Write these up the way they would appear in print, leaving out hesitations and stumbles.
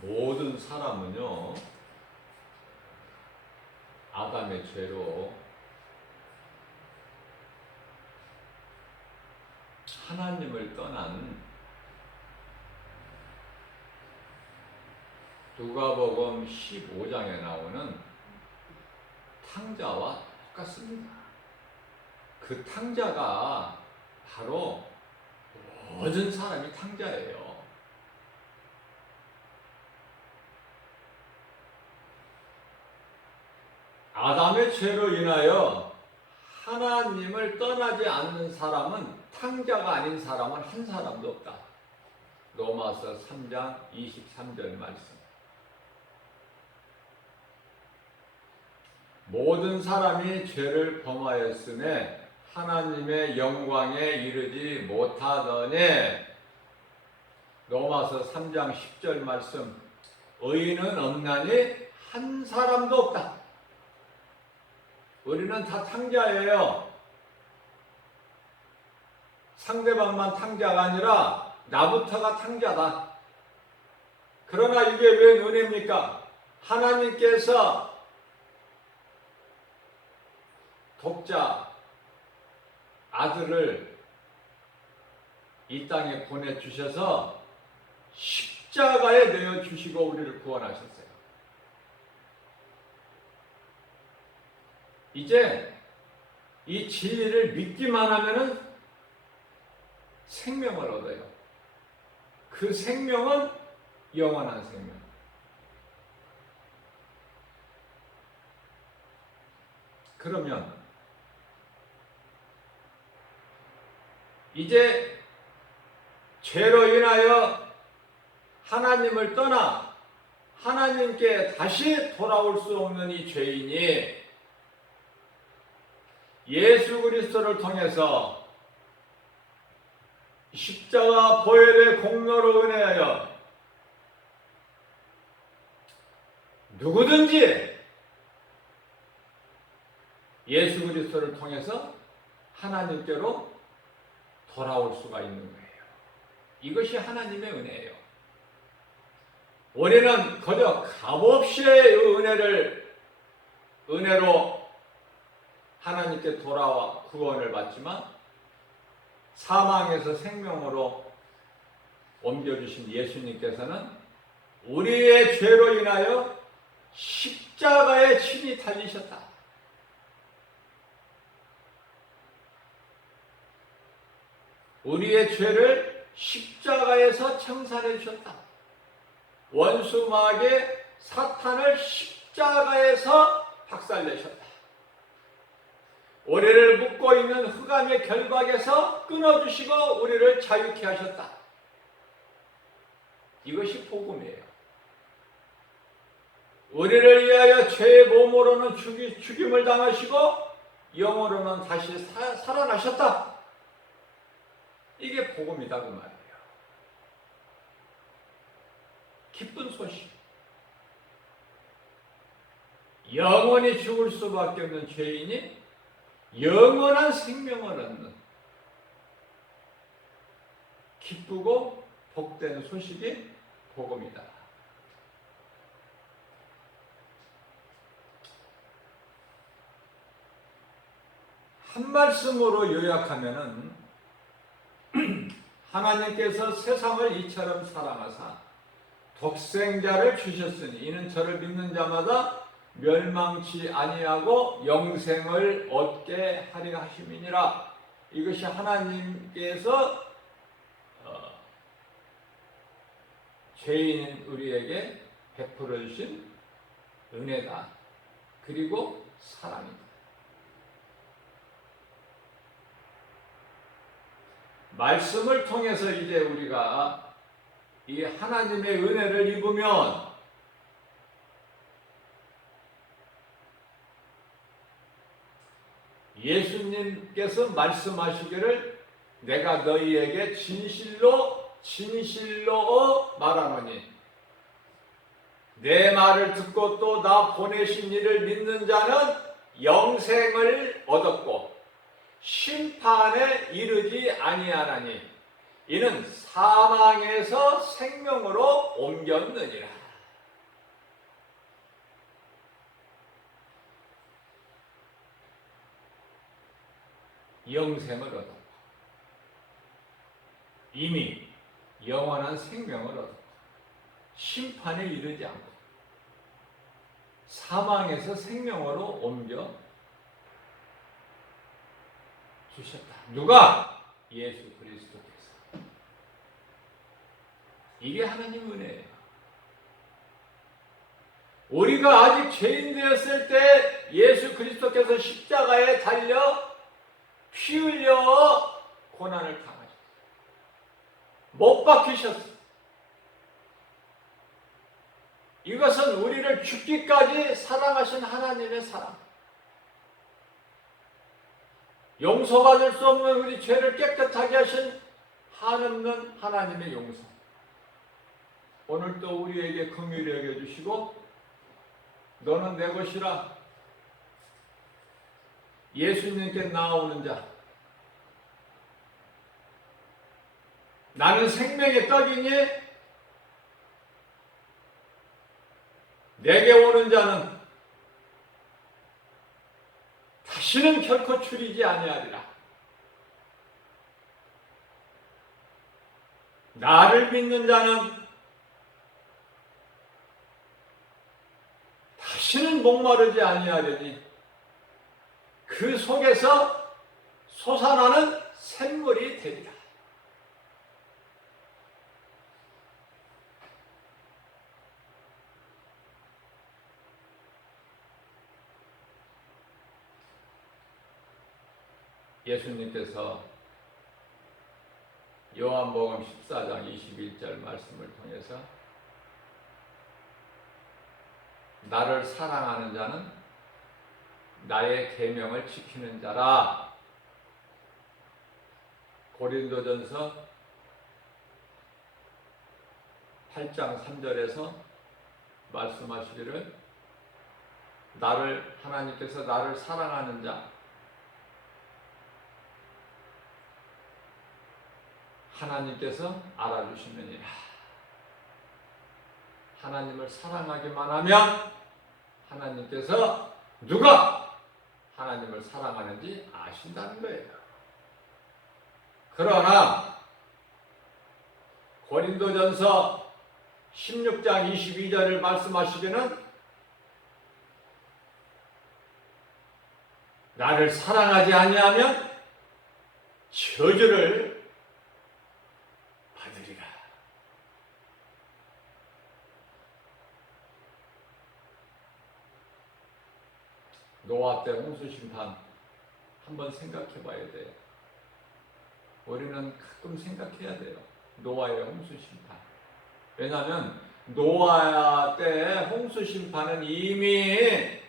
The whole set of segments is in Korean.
모든 사람은요, 아담의 죄로 하나님을 떠난 누가복음 15장에 나오는 탕자와 똑같습니다. 그 탕자가 바로 모든 사람이 탕자예요. 아담의 죄로 인하여 하나님을 떠나지 않는 사람은, 탕자가 아닌 사람은 한 사람도 없다. 로마서 3장 23절 말씀. 모든 사람이 죄를 범하였으며 하나님의 영광에 이르지 못하더니, 로마서 3장 10절 말씀. 의인은 없나니 한 사람도 없다. 우리는 다 탕자예요. 상대방만 탕자가 아니라 나부터가 탕자다. 그러나 이게 왜 은혜입니까? 하나님께서 독자 아들을 이 땅에 보내주셔서 십자가에 내어주시고 우리를 구원하셨어요. 이제 이 진리를 믿기만 하면은 생명을 얻어요. 그 생명은 영원한 생명. 그러면 이제 죄로 인하여 하나님을 떠나 하나님께 다시 돌아올 수 없는 이 죄인이 예수 그리스도를 통해서 십자가 보혈의 공로로 인하여 누구든지 예수 그리스도를 통해서 하나님께로 돌아올 수가 있는 거예요. 이것이 하나님의 은혜예요. 우리는 그저 값없이 은혜로 하나님께 돌아와 구원을 받지만, 사망에서 생명으로 옮겨주신 예수님께서는 우리의 죄로 인하여 십자가에 친히 달리셨다. 우리의 죄를 십자가에서 청산해 주셨다. 원수 마귀 사탄을 십자가에서 박살내셨다. 우리를 묶고 있는 흑암의 결박에서 끊어주시고 우리를 자유케 하셨다. 이것이 복음이에요. 우리를 위하여 죄의 몸으로는 죽임을 당하시고 영으로는 다시 살아나셨다. 이게 복음이다 그 말이에요. 기쁜 소식. 영원히 죽을 수밖에 없는 죄인이 영원한 생명을 얻는 기쁘고 복된 소식이 복음이다. 한 말씀으로 요약하면은 하나님께서 세상을 이처럼 사랑하사 독생자를 주셨으니 이는 저를 믿는 자마다 멸망치 아니하고 영생을 얻게 하려 하심이니라. 이것이 하나님께서 죄인인 우리에게 베풀어 주신 은혜다. 그리고 사랑이다. 말씀을 통해서 이제 우리가 이 하나님의 은혜를 입으면 예수님께서 말씀하시기를 내가 너희에게 진실로 말하노니 내 말을 듣고 또 나 보내신 이를 믿는 자는 영생을 얻었고 심판에 이르지 아니하나니 이는 사망에서 생명으로 옮겼느니라. 영생을 얻었고 이미 영원한 생명을 얻었고 심판에 이르지 않고 사망에서 생명으로 옮겨 주셨다. 누가? 예수 그리스도께서. 이게 하나님 은혜예요. 우리가 아직 죄인 되었을 때 예수 그리스도께서 십자가에 달려 피 흘려 고난을 당하셨어요. 못 박히셨어요. 이것은 우리를 죽기까지 사랑하신 하나님의 사랑. 용서받을 수 없는 우리 죄를 깨끗하게 하신 한없는 하나님의 용서. 오늘도 우리에게 긍휼히 여겨주시고 너는 내 것이라 예수님께 나아오는 자 나는 생명의 떡이니 내게 오는 자는 다시는 결코 줄이지 아니하리라. 나를 믿는 자는 다시는 목마르지 아니하리니 그 속에서 솟아나는 샘물이 되리라. 예수님께서 요한복음 14장 21절 말씀을 통해서 나를 사랑하는 자는 나의 계명을 지키는 자라. 고린도전서 8장 3절에서 말씀하시기를 하나님께서 나를 사랑하는 자 하나님께서 알아주시느니라. 하나님을 사랑하기만 하면 하나님께서 누가 하나님을 사랑하는지 아신다는 거예요. 그러나 고린도전서 16장 22절을 말씀하시기는 나를 사랑하지 아니하면 저주를 받으리라. 노아 때 홍수 심판 한번 생각해 봐야 돼요. 우리는 가끔 생각해야 돼요. 노아의 홍수 심판. 왜냐하면 노아 때 홍수 심판은 이미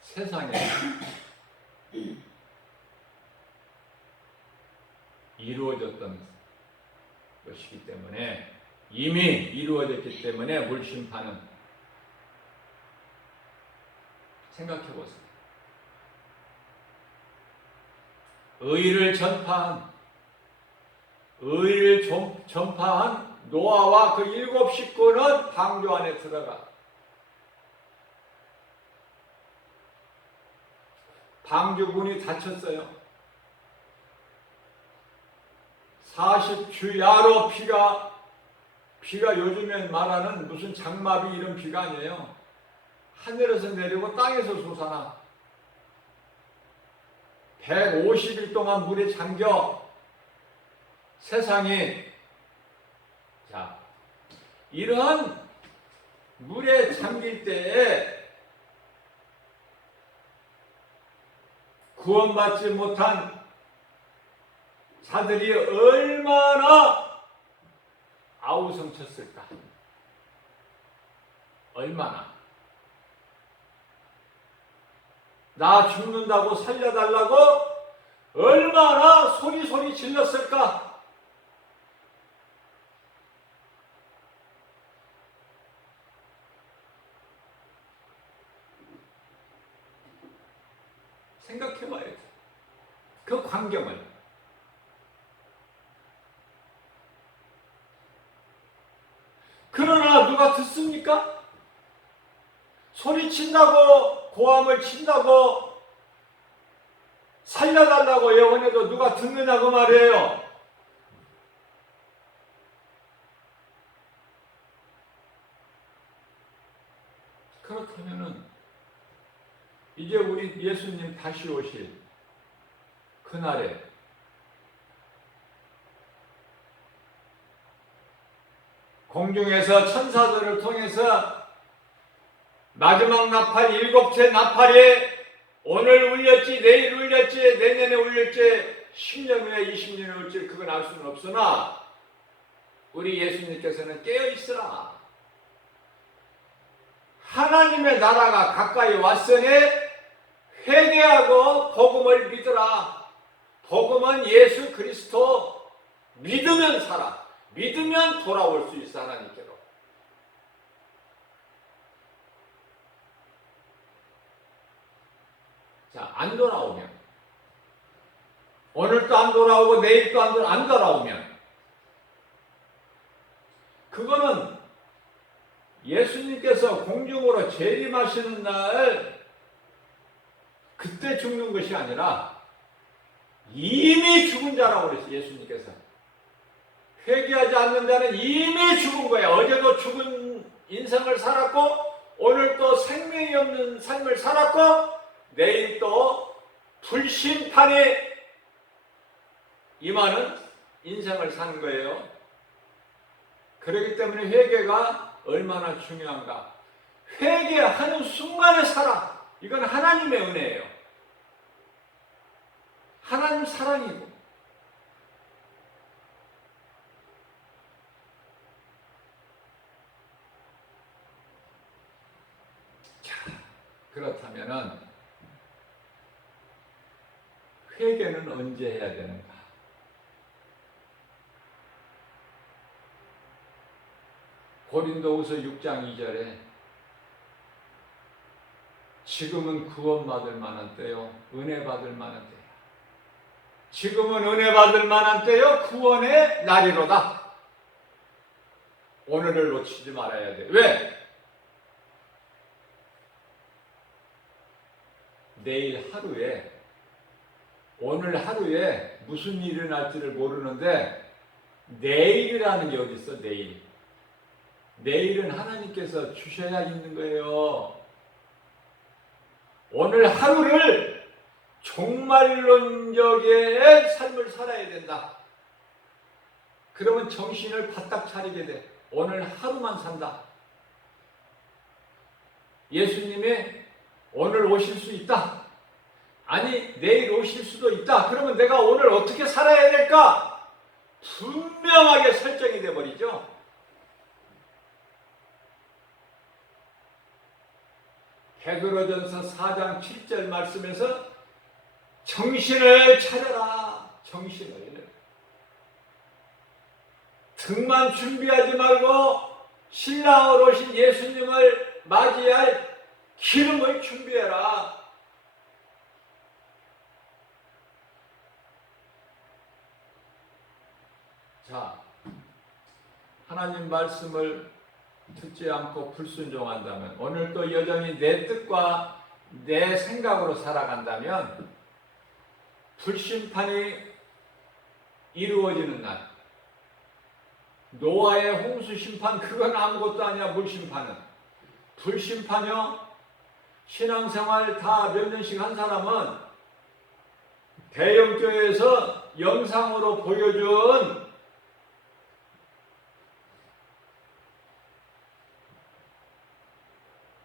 세상에 이루어졌던 것이기 때문에 이미 이루어졌기 때문에 물심판은 생각해 보세요. 의를 전파한 노아와 그 7 식구는 방주 안에 들어가 방주문이 닫혔어요. 40주야로 비가 요즘에 말하는 무슨 장마비 이런 비가 아니에요. 하늘에서 내리고 땅에서 솟아나 150일 동안 물에 잠겨 세상이 이러한 물에 잠길 때에 구원받지 못한 자들이 얼마나 아우성쳤을까. 얼마나 나 죽는다고 살려달라고 얼마나 소리 질렀을까. 생각해봐야죠. 그 광경을. 그러나 누가 듣습니까? 소리친다고 고함을 친다고 살려달라고 예언해도 누가 듣느냐 그 말이에요. 그렇다면은 이제 우리 예수님 다시 오실 그날에 공중에서 천사들을 통해서 마지막 나팔 7째 나팔이 오늘 울렸지 내일 울렸지 내년에 울릴지 10년 후에 20년 후에 울지 그건 알 수는 없으나 우리 예수님께서는 깨어있으라. 하나님의 나라가 가까이 왔으니 회개하고 복음을 믿으라. 복음은 예수 그리스도 믿으면 살아. 믿으면 돌아올 수 있어 하나님께로. 자, 안 돌아오면 오늘도 안 돌아오고 내일도 안 돌아오면 그거는 예수님께서 공중으로 재림하시는 날 그때 죽는 것이 아니라 이미 죽은 자라고 그랬어요. 예수님께서 회개하지 않는 자는 이미 죽은 거야. 어제도 죽은 인생을 살았고 오늘 또 생명이 없는 삶을 살았고 내일 또 불심판이 임하는 인생을 사는 거예요. 그렇기 때문에 회개가 얼마나 중요한가. 회개하는 순간에 살아. 이건 하나님의 은혜예요. 하나님 사랑이고. 자, 그렇다면은 회개는 언제 해야 되는가? 고린도후서 6장 2절에 지금은 구원받을 만한 때요 은혜 받을 만한 때요. 지금은 은혜 받을 만한 때요 구원의 날이로다. 오늘을 놓치지 말아야 돼. 왜? 내일 하루에 오늘 하루에 무슨 일이 일어날지를 모르는데 내일이라는 게 어디 있어? 내일. 내일은 하나님께서 주셔야 있는 거예요. 오늘 하루를 종말론적의 삶을 살아야 된다. 그러면 정신을 바짝 차리게 돼. 오늘 하루만 산다. 예수님이 오늘 오실 수 있다. 아니 내일 오실 수도 있다. 그러면 내가 오늘 어떻게 살아야 될까? 분명하게 설정이 돼버리죠. 베드로전서 4장 7절 말씀에서 정신을 차려라. 정신을. 등만 준비하지 말고 신랑으로 오신 예수님을 맞이할 기름을 준비해라. 자, 하나님 말씀을 듣지 않고 불순종한다면 오늘도 여전히 내 뜻과 내 생각으로 살아간다면 불심판이 이루어지는 날 노아의 홍수 심판 그건 아무것도 아니야. 불심판은 불심판이요. 신앙생활 다 몇 년씩 한 사람은 대형교회에서 영상으로 보여준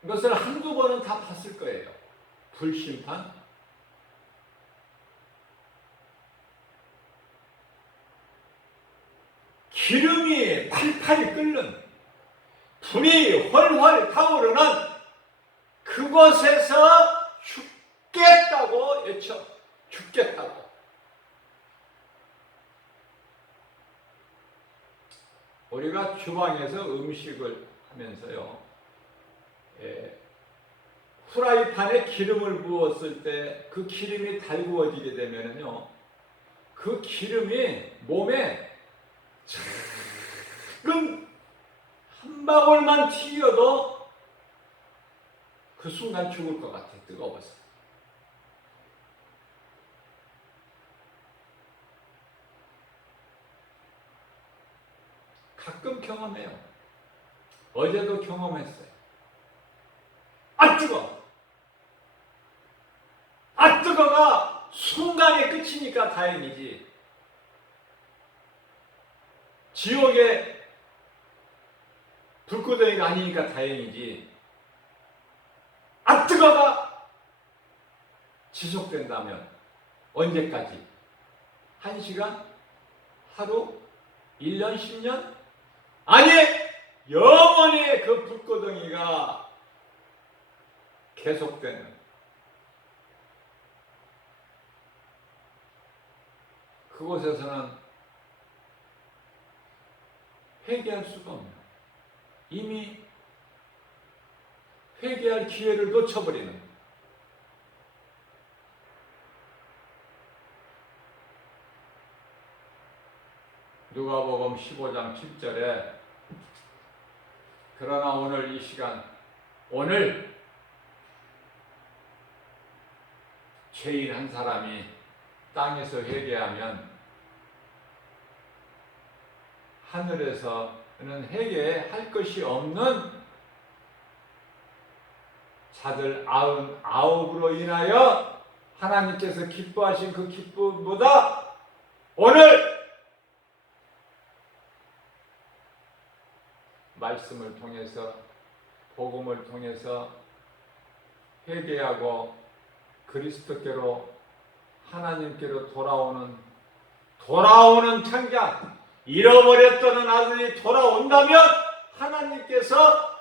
이것을 한두 번은 다 봤을 거예요. 불심판. 기름이 팔팔 끓는 불이 훨훨 타오르는 그곳에서 죽겠다고 외쳐. 죽겠다고. 우리가 주방에서 음식을 하면서요. 프라이팬에 기름을 부었을 때 그 기름이 달구어지게 되면은요, 그 기름이 몸에 작은 한 방울만 튀어도 그 순간 죽을 것 같아. 뜨거워서. 가끔 경험해요. 어제도 경험했어요. 아 뜨거! 아 뜨거가 순간에 끝이니까 다행이지. 지옥의 불구덩이가 아니니까 다행이지. 아 뜨거가 지속된다면 언제까지? 1시간? 하루? 1년? 10년? 아니! 영원히 그 불구덩이가 계속되는 그곳에서는 회개할 수가 없는, 이미 회개할 기회를 놓쳐버리는. 누가복음 15장 7절에 그러나 오늘 이 시간, 오늘 죄인 한 사람이 땅에서 회개하면 하늘에서는 회개할 것이 없는 자들 99으로 인하여 하나님께서 기뻐하신 그 기쁨보다 오늘 말씀을 통해서, 복음을 통해서 회개하고 그리스도께로, 하나님께로 돌아오는 창자, 잃어버렸던 아들이 돌아온다면, 하나님께서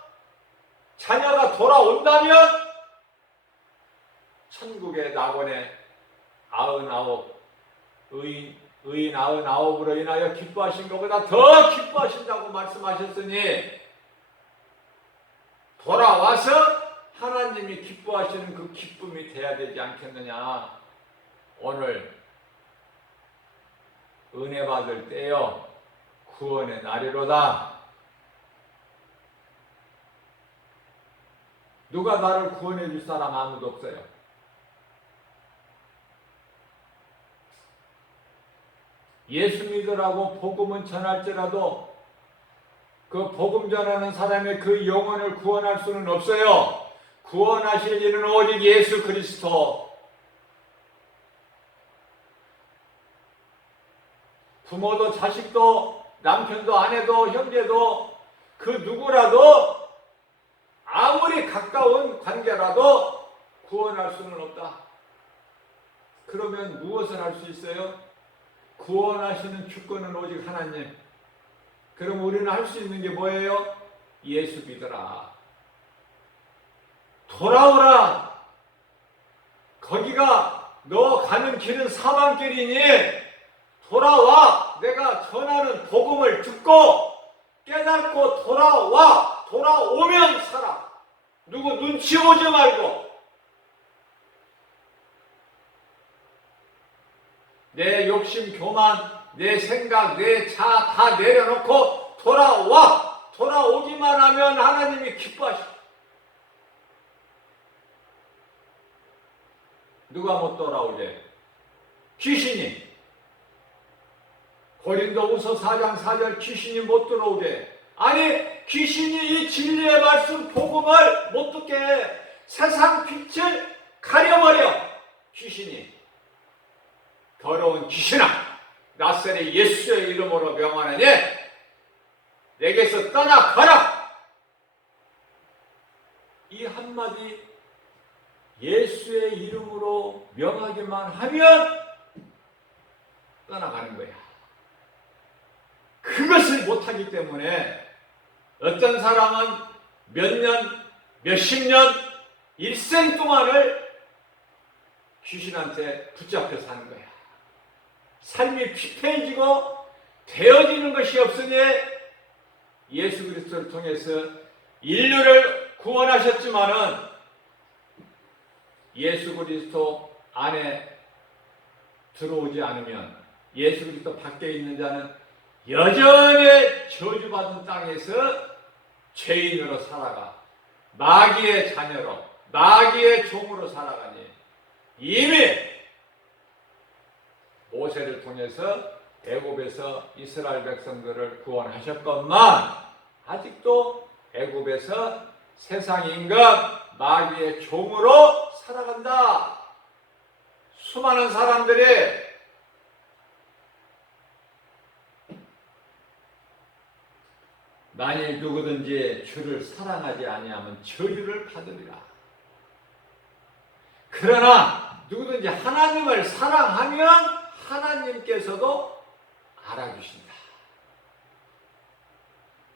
자녀가 돌아온다면 천국의 낙원에 99 의인 99으로 인하여 기뻐하신 것보다 더 기뻐하신다고 말씀하셨으니 돌아와서 하나님이 기뻐하시는 그 기쁨이 돼야 되지 않겠느냐. 오늘 은혜 받을 때요, 구원의 날이로다. 누가 나를 구원해 줄 사람 아무도 없어요. 예수 믿으라고 복음은 전할지라도 그 복음 전하는 사람의 그 영혼을 구원할 수는 없어요. 구원하실 이는 오직 예수 그리스도. 부모도 자식도 남편도 아내도 형제도 그 누구라도 아무리 가까운 관계라도 구원할 수는 없다. 그러면 무엇을 할 수 있어요? 구원하시는 주권은 오직 하나님. 그럼 우리는 할 수 있는 게 뭐예요? 예수 믿어라. 돌아오라. 거기가 너 가는 길은 사망길이니 돌아와. 내가 전하는 복음을 듣고 깨닫고 돌아와. 돌아오면 살아. 누구 눈치 보지 말고. 내 욕심, 교만, 내 생각, 내 자 다 내려놓고 돌아와. 돌아오기만 하면 하나님이 기뻐하시고. 누가 못 돌아오게? 귀신이. 고린도후서 4장 4절 귀신이 못 들어오게. 아니, 귀신이 이 진리의 말씀 복음을 못 듣게 해. 세상 빛을 가려버려. 귀신이. 더러운 귀신아, 나사렛 예수의 이름으로 명하노니 내게서 떠나가라. 이 한마디 예수의 이름으로 명하기만 하면 떠나가는 거야. 그것을 못하기 때문에 어떤 사람은 몇 년, 몇십 년, 일생 동안을 귀신한테 붙잡혀 사는 거야. 삶이 피폐해지고 되어지는 것이 없으니 예수 그리스도를 통해서 인류를 구원하셨지만은 예수 그리스도 안에 들어오지 않으면, 예수 그리스도 밖에 있는 자는 여전히 저주받은 땅에서 죄인으로 살아가 마귀의 자녀로, 마귀의 종으로 살아가니 이미 모세를 통해서 애굽에서 이스라엘 백성들을 구원하셨건만 아직도 애굽에서 세상 인간 마귀의 종으로 살아간다. 수많은 사람들이 만일 누구든지 주를 사랑하지 아니하면 저주를 받으리라. 그러나 누구든지 하나님을 사랑하면 하나님께서도 알아주신다.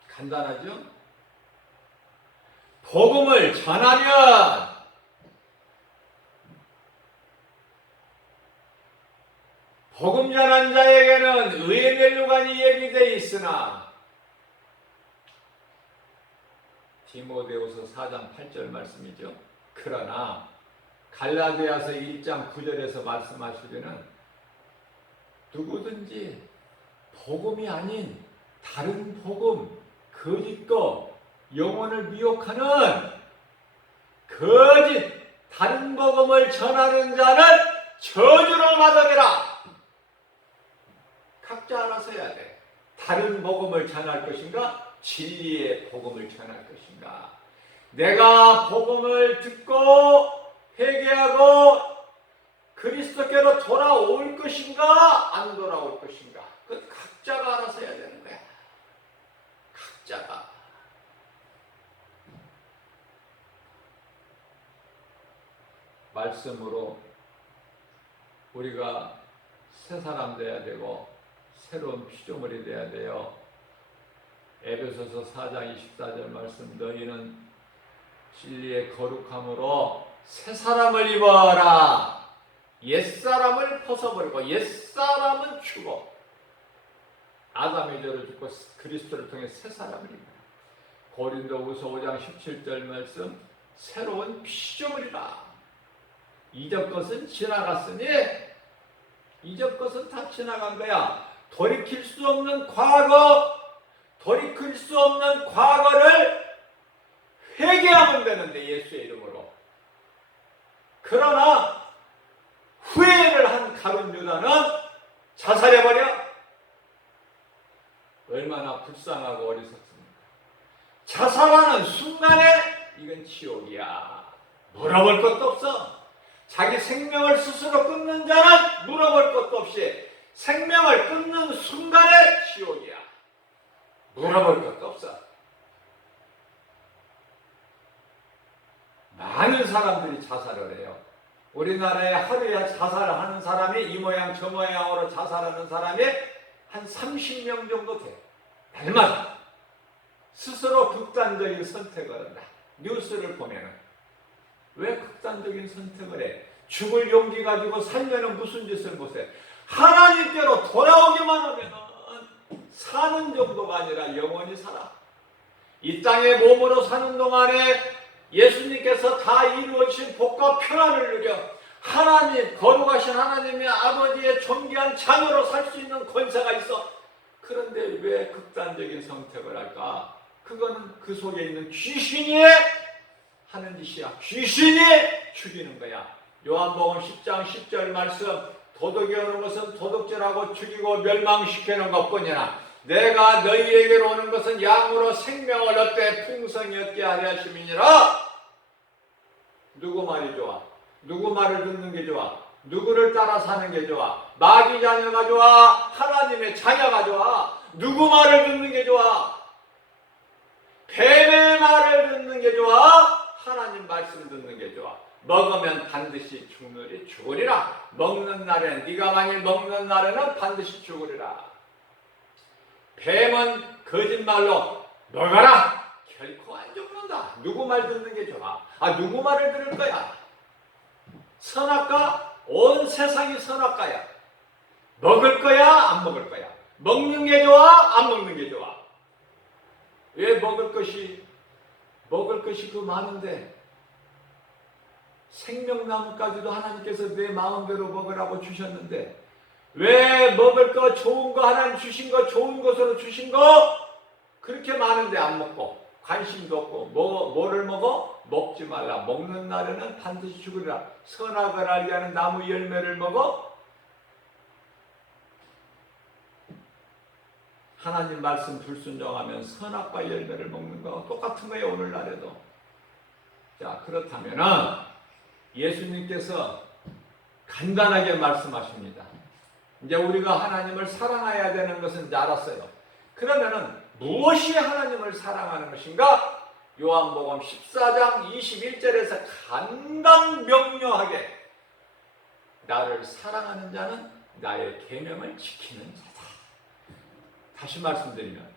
간단하죠? 복음을 전하면 복음 전한 자에게는 의의 멸류관이 예비되어 있으나 디모데후서 4장 8절 말씀이죠. 그러나 갈라디아서 1장 9절에서 말씀하시기는 누구든지 복음이 아닌 다른 복음, 거짓거, 영혼을 미혹하는 거짓 다른 복음을 전하는 자는 저주를 받으리라. 각자 알아서 해야 돼. 다른 복음을 전할 것인가? 진리의 복음을 전할 것인가? 내가 복음을 듣고 회개하고 그리스도께로 돌아올 것인가? 안 돌아올 것인가? 그건 각자가 알아서 해야 되는 거야. 각자가. 말씀으로 우리가 새 사람 돼야 되고 새로운 피조물이 돼야 돼요. 에베소서 4장 24절 말씀, 너희는 진리의 거룩함으로 새 사람을 입어라. 옛사람을 벗어버리고 옛사람은 죽어 아담의 죄를 죽고 그리스도를 통해 새 사람을 입어라. 고린도후서 5장 17절 말씀, 새로운 피조물이라. 이전 것은 지나갔으니 이전 것은 다 지나간 거야. 돌이킬 수 없는 과거, 돌이킬 수 없는 과거를 회개하면 되는데 예수의 이름으로. 그러나 후회를 한 가룟 유다는 자살해버려. 얼마나 불쌍하고 어리석습니까? 자살하는 순간에 이건 지옥이야. 물어볼 것도 없어. 자기 생명을 스스로 끊는 자는 물어볼 것도 없이 생명을 끊는 순간에 지옥이야. 물어볼 것도 없어. 많은 사람들이 자살을 해요. 우리나라에 하루에 자살을 하는 사람이 이 모양 저 모양으로 자살하는 사람이 한 30명 정도 돼. 날마다 스스로 극단적인 선택을 한다. 뉴스를 보면은. 왜 극단적인 선택을 해? 죽을 용기 가지고 살면은 무슨 짓을 못해? 하나님께로 돌아오기만 하면은 사는 정도가 아니라 영원히 살아. 이 땅에 몸으로 사는 동안에 예수님께서 다 이루어진 복과 평안을 누려 하나님, 거룩하신 하나님의 아버지의 존귀한 자녀로 살 수 있는 권세가 있어. 그런데 왜 극단적인 선택을 할까? 그거는 그 속에 있는 귀신이 하는 짓이야. 귀신이 죽이는 거야. 요한복음 10장 10절 말씀, 도둑이 오는 것은 도둑질하고 죽이고 멸망시키는 것뿐이나 내가 너희에게로 오는 것은 양으로 생명을 얻되 풍성히 얻게 하려 하심이니라. 누구 말이 좋아? 누구 말을 듣는 게 좋아? 누구를 따라 사는 게 좋아? 마귀 자녀가 좋아? 하나님의 자녀가 좋아? 누구 말을 듣는 게 좋아? 뱀의 말을 듣는 게 좋아? 하나님 말씀 듣는 게 좋아? 먹으면 반드시 죽으리라. 먹는 날에는, 네가 만일 먹는 날에는 반드시 죽으리라. 뱀은 거짓말로 먹어라. 결코 안 죽는다. 누구 말 듣는 게 좋아? 누구 말을 들을 거야? 선악과? 온 세상이 선악과야. 먹을 거야? 안 먹을 거야? 먹는 게 좋아? 안 먹는 게 좋아? 왜 먹을 것이 그 많은데 생명나무까지도 하나님께서 내 마음대로 먹으라고 주셨는데 왜 먹을 거 좋은 거 하나님 주신 거 좋은 것으로 주신 거 그렇게 많은데 안 먹고 관심도 없고 뭐를 먹어? 먹지 말라. 먹는 날에는 반드시 죽으리라. 선악을 알게 하는 나무 열매를 먹어? 하나님 말씀 불순종하면 선악과 열매를 먹는 거와 똑같은 거예요. 오늘날에도. 자, 그렇다면은 예수님께서 간단하게 말씀하십니다. 이제 우리가 하나님을 사랑해야 되는 것은 이제 알았어요. 그러면은 무엇이 하나님을 사랑하는 것인가? 요한복음 14장 21절에서 간단 명료하게 나를 사랑하는 자는 나의 계명을 지키는 자다. 다시 말씀드리면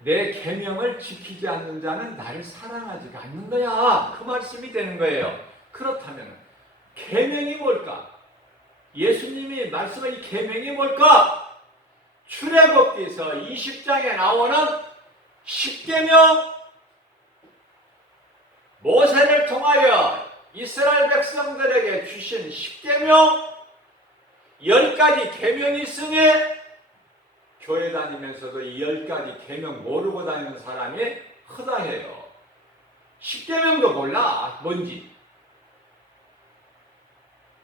내 계명을 지키지 않는 자는 나를 사랑하지가 않는 거야. 그 말씀이 되는 거예요. 그렇다면 계명이 뭘까? 예수님이 말씀한 이 계명이 뭘까? 출애굽기서 20장에 나오는 십계명, 모세를 통하여 이스라엘 백성들에게 주신 십계명, 10가지 계명이 있으니 교회 다니면서도 이 10가지 계명 모르고 다니는 사람이 허다해요. 십계명도 몰라 뭔지.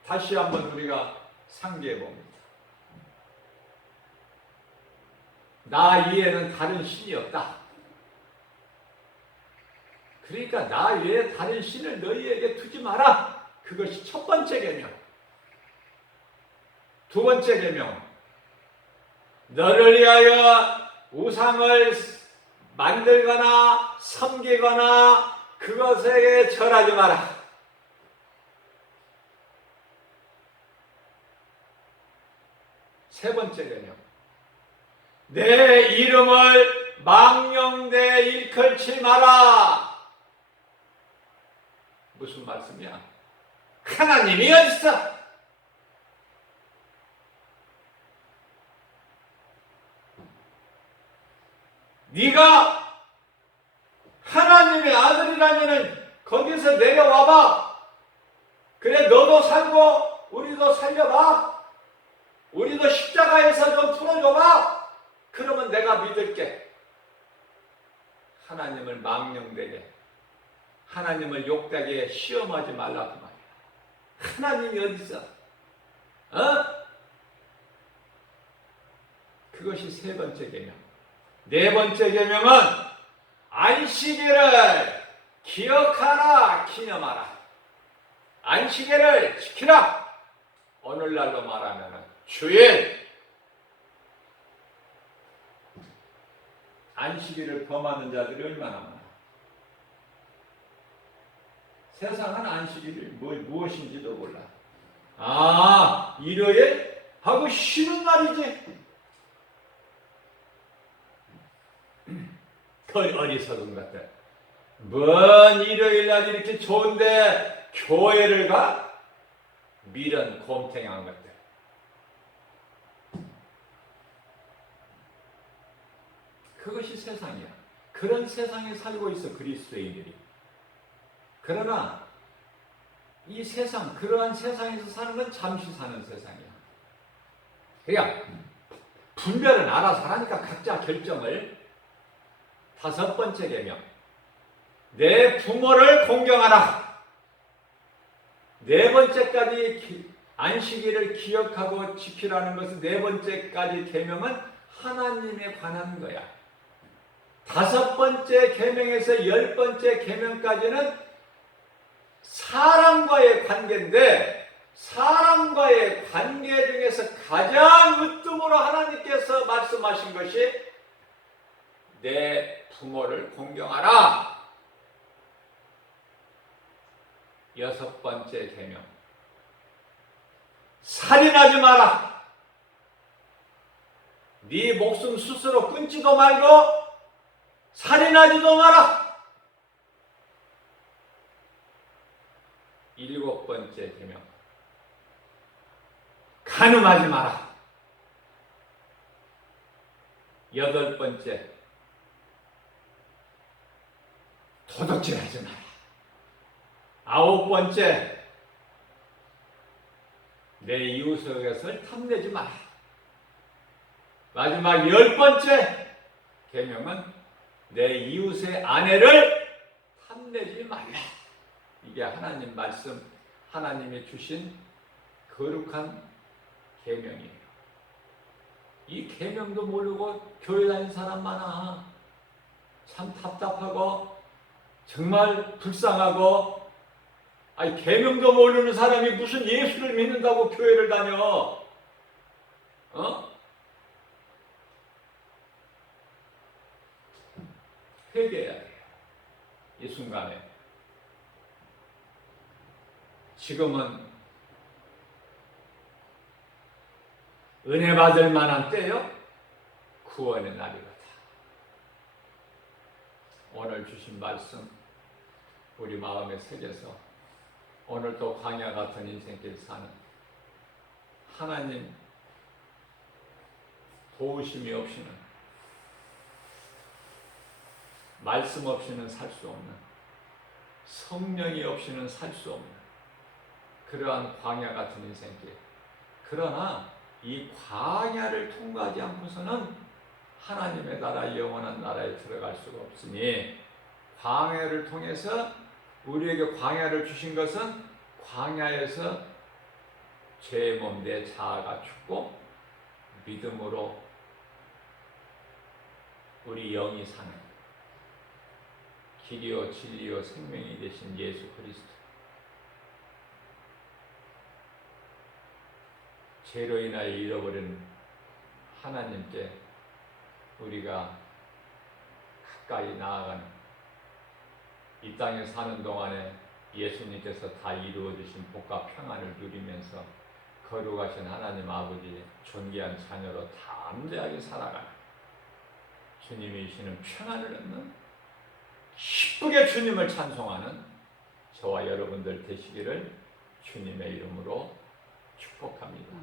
다시 한번 우리가 상기해 봅니다. 나 이외에는 다른 신이 없다. 그러니까 나 외에 다른 신을 너희에게 두지 마라. 그것이 첫 번째 계명. 두 번째 계명. 너를 위하여 우상을 만들거나 섬기거나 그것에게 절하지 마라. 세 번째 계명. 내 이름을 망령되이 일컬지 마라. 무슨 말씀이야? 하나님이 어디 있어? 네가 하나님의 아들이라면은 거기서 내려와봐. 그래 너도 살고 우리도 살려봐. 우리도 십자가에서 좀 풀어줘봐. 그러면 내가 믿을게. 하나님을 망령되게, 하나님을 욕되게 시험하지 말라 그 말이야. 하나님이 어디 있어? 그것이 세 번째 계명. 네 번째 계명은 안식일을 기억하라, 기념하라. 안식일을 지키라. 오늘날로 말하면 주일. 안식일을 범하는 자들이 얼마나 많아. 세상은 안식일이 무엇인지도 몰라. 아, 일요일 하고 쉬는 날이지. 그 어리석은 것들. 뭔 일요일 날 이렇게 좋은데 교회를 가? 미련 곰탱이한 것들. 그것이 세상이야. 그런 세상에 살고 있어 그리스도인들이. 그러나 이 세상, 그러한 세상에서 사는 건 잠시 사는 세상이야. 그냥 분별은 알아서 하니까 각자 결정을. 다섯 번째 계명. 내 부모를 공경하라. 네 번째까지 안식일을 기억하고 지키라는 것은 네 번째까지 계명은 하나님에 관한 거야. 다섯 번째 계명에서 10번째 계명까지는 사람과의 관계인데, 사람과의 관계 중에서 가장 으뜸으로 하나님께서 말씀하신 것이 내 부모를 공경하라. 여섯 번째 계명. 살인하지 마라. 네 목숨 스스로 끊지도 말고 살인하지도 마라. 일곱 번째 계명. 간음하지 마라. 여덟 번째. 도둑질하지 마라. 아홉 번째. 내 이웃의 것을 탐내지 마라. 마지막 열 번째 계명은 내 이웃의 아내를 탐내지 말라. 이게 하나님 말씀, 하나님이 주신 거룩한 계명이에요. 이 계명도 모르고 교회 다니는 사람 많아. 참 답답하고 정말 불쌍하고, 아니 계명도 모르는 사람이 무슨 예수를 믿는다고 교회를 다녀? 회개해야 돼요. 이 순간에. 지금은 은혜 받을 만한 때요. 구원의 날이거든. 오늘 주신 말씀 우리 마음에 새겨서 오늘 또 광야 같은 인생길 사는 하나님 도우심이 없이는, 말씀 없이는 살 수 없는, 성령이 없이는 살 수 없는 그러한 광야 같은 인생길. 그러나 이 광야를 통과하지 않고서는 하나님의 나라, 영원한 나라에 들어갈 수가 없으니, 광야를 통해서 우리에게 광야를 주신 것은 광야에서 죄의 몸 내 자아가 죽고 믿음으로 우리 영이 사는 길이요 진리요 생명이 되신 예수 그리스도, 죄로 인하여 잃어버린 하나님께 우리가 가까이 나아가는, 이 땅에 사는 동안에 예수님께서 다 이루어주신 복과 평안을 누리면서 거룩하신 하나님 아버지의 존귀한 자녀로 담대하게 살아가는, 주님이 주시는 평안을 얻는, 기쁘게 주님을 찬송하는 저와 여러분들 되시기를 주님의 이름으로 축복합니다.